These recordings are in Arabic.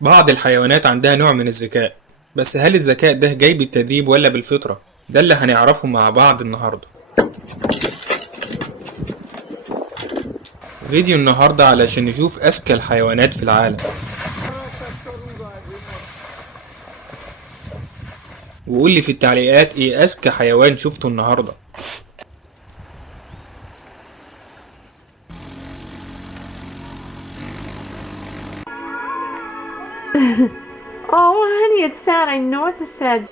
بعض الحيوانات عندها نوع من الذكاء، بس هل الذكاء ده جاي بالتدريب ولا بالفطرة؟ ده اللي هنعرفه مع بعض النهاردة. فيديو النهاردة علشان نشوف أذكى الحيوانات في العالم، وقول لي في التعليقات ايه أذكى حيوان شفته النهاردة. Oh, honey, it's sad. I know it's sad.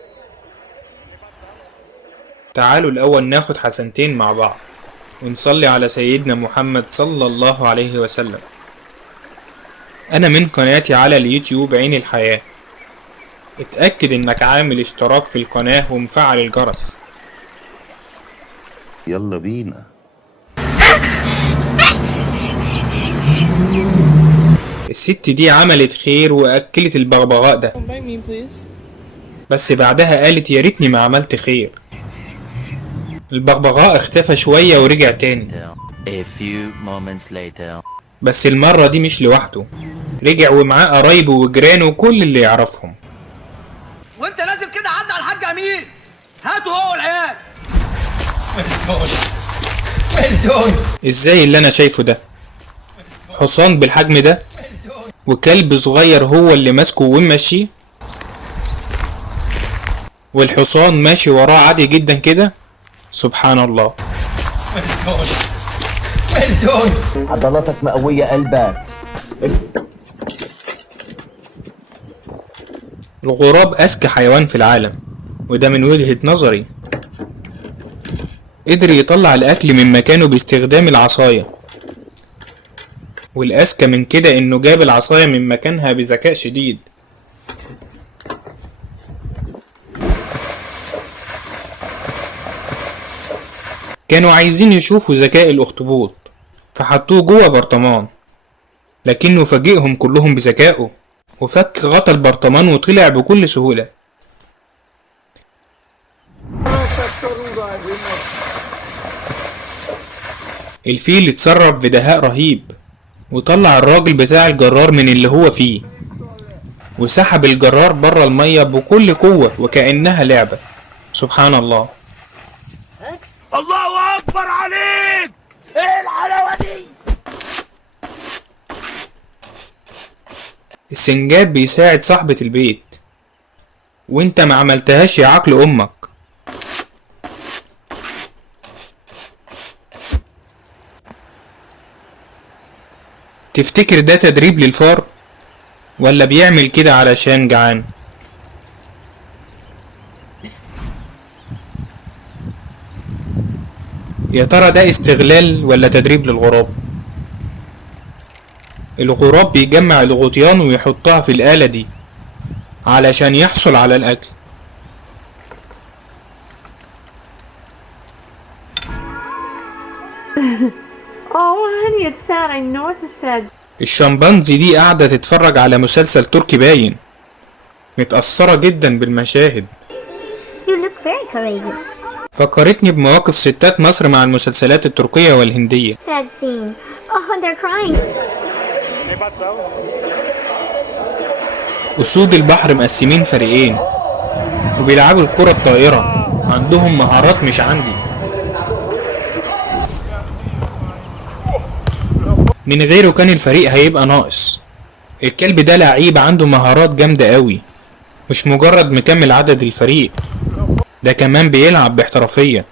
تعالوا الأول ناخد حسنتين مع بعض ونصلي على سيدنا محمد صلى الله عليه وسلم. أنا من قناتي على اليوتيوب عين الحياة. اتأكد انك عامل اشتراك في القناة ومفعل الجرس. يلا بينا. الست دي عملت خير واكلت البغبغاء ده، بس بعدها قالت يا ريتني ما عملت خير. البغبغاء اختفى شوية ورجع تاني، بس المرة دي مش لوحده، رجع ومعاه قرايبه وجيرانه وكل اللي يعرفهم. وانت نازل كده عدى على الحاج امين، هاته هو والعيال. ازاي اللي انا شايفه ده؟ حصان بالحجم ده وكلب صغير هو اللي ماسكه وماشيه، والحصان ماشي وراه عادي جدا كده. سبحان الله. عضلاتك مقوية قلبك. الغراب أذكى حيوان في العالم، وده من وجهة نظري. قدر يطلع الأكل من مكانه باستخدام العصاية، والأذكى من كده إنه جاب العصاية من مكانها بذكاء شديد. كانوا عايزين يشوفوا ذكاء الأخطبوط فحطوه جوه برطمان، لكنه فاجئهم كلهم بذكائه وفك غطا البرطمان وطلع بكل سهولة. الفيل اتصرف بدهاء رهيب وطلع الراجل بتاع الجرار من اللي هو فيه، وسحب الجرار بره المية بكل قوة وكأنها لعبة. سبحان الله. الله اكبر عليك، ايه الحلاوه دي؟ السنجاب بيساعد صاحبة البيت، وانت ما عملتهاش يا عقل امك. تفتكر ده تدريب للفار ولا بيعمل كده علشان جعان؟ يا ترى ده استغلال ولا تدريب للغراب؟ الغراب بيجمع الغطيان ويحطها في الآلة دي علشان يحصل على الأكل. Oh, honey, it's sad. I know it's sad. الشمبانزي دي قاعدة تتفرج على مسلسل تركي باين، متأثرة جدا بالمشاهد. You look very courageous. فكرتني بمواقف ستات مصر مع المسلسلات التركية والهندية. Sad scene. Oh, they're crying. أسود البحر مقسمين فريقين وبيلعبوا الكرة الطائرة، عندهم مهارات مش عندي. من غيره كان الفريق هيبقى ناقص. الكلب ده لعيب عنده مهارات جامدة قوي، مش مجرد مكمل عدد الفريق، ده كمان بيلعب باحترافية،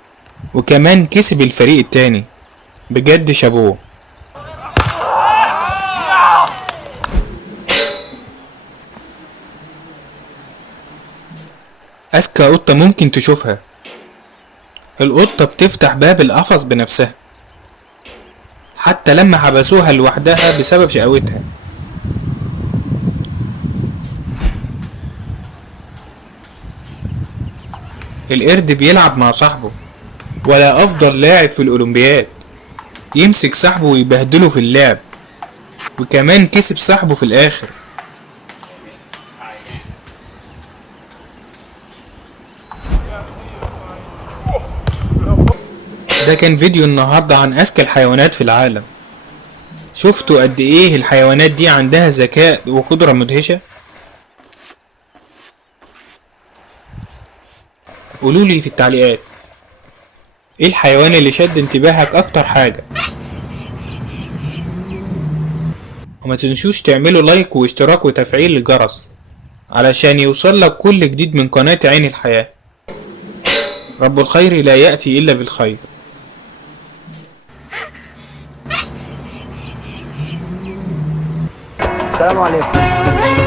وكمان كسب الفريق التاني. بجد شابوه. أذكى قطة ممكن تشوفها. القطة بتفتح باب القفص بنفسها، حتى لما حبسوها لوحدها بسبب شقاوتها. القرد بيلعب مع صاحبه، ولا أفضل لاعب في الأولمبياد، يمسك صاحبه ويبهدله في اللعب، وكمان كسب صاحبه في الآخر. ده كان فيديو النهاردة عن أذكى الحيوانات في العالم. شفتوا قد ايه الحيوانات دي عندها ذكاء وقدرة مدهشة؟ قولولي في التعليقات ايه الحيوان اللي شد انتباهك اكتر حاجة، وما تنسوش تعملوا لايك واشتراك وتفعيل الجرس علشان يوصلك كل جديد من قناة عين الحياة. رب الخير لا يأتي إلا بالخير. السلام عليكم.